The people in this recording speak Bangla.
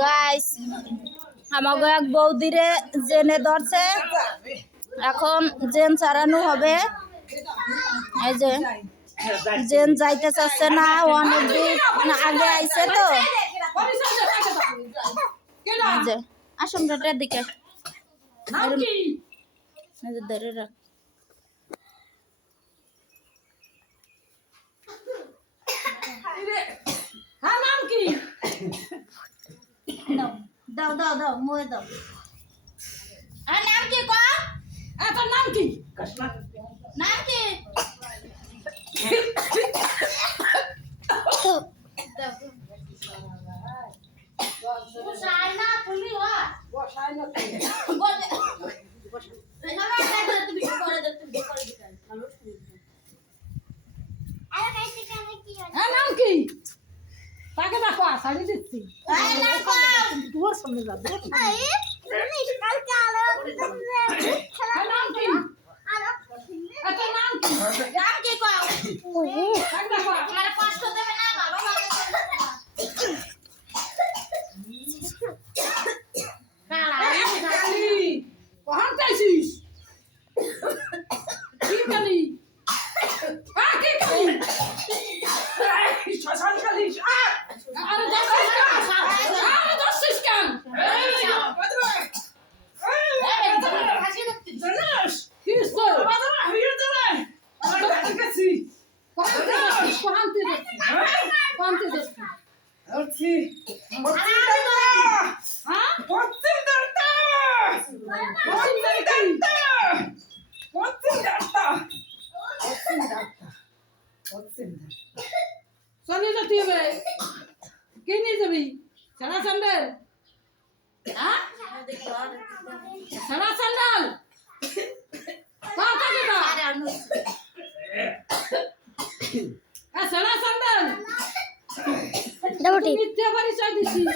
গাইস আমাকে এক বৌদিরে জেনে ধরছে, এখন জেন চালানো হবে। এই যে জেন যাইতে চাচ্ছে না, অনেক দিন আগে আইছে তো। এই যে আসুন রাতের দিকে ধরে রাখ। দাও দাও দাও মুয়ে দাও। আর নাম কি কো? তোর নাম কি? নাম কি? বসাই না তুমি ও বসাই না তুমি না তুমি করে দাও তুমি করে দিও ভালো শুনি। আরে কাইতে কেন কি হয়? নাম কি? তাকে দেখো আসানি দিচ্ছি। আরে না কো তোর সামনে যা দে। এই তুমি কালকে আলো নাম কি? আলো এত নাম কি? নাম কি কও? তাকে দেখো আমার কষ্ট দেবে না ভালো ভালো কালি কখন চাইছিস? কি কালি? কি কালি? শ্মশান কালি আরে দশিস কেন? চলে যেতে হবে। কে নিয়ে যাবি? সারা স্যান্ডেল? সারা স্যান্ডেল সারা স্যান্ডেল মিথ্যা পরিচয় দিচ্ছিস।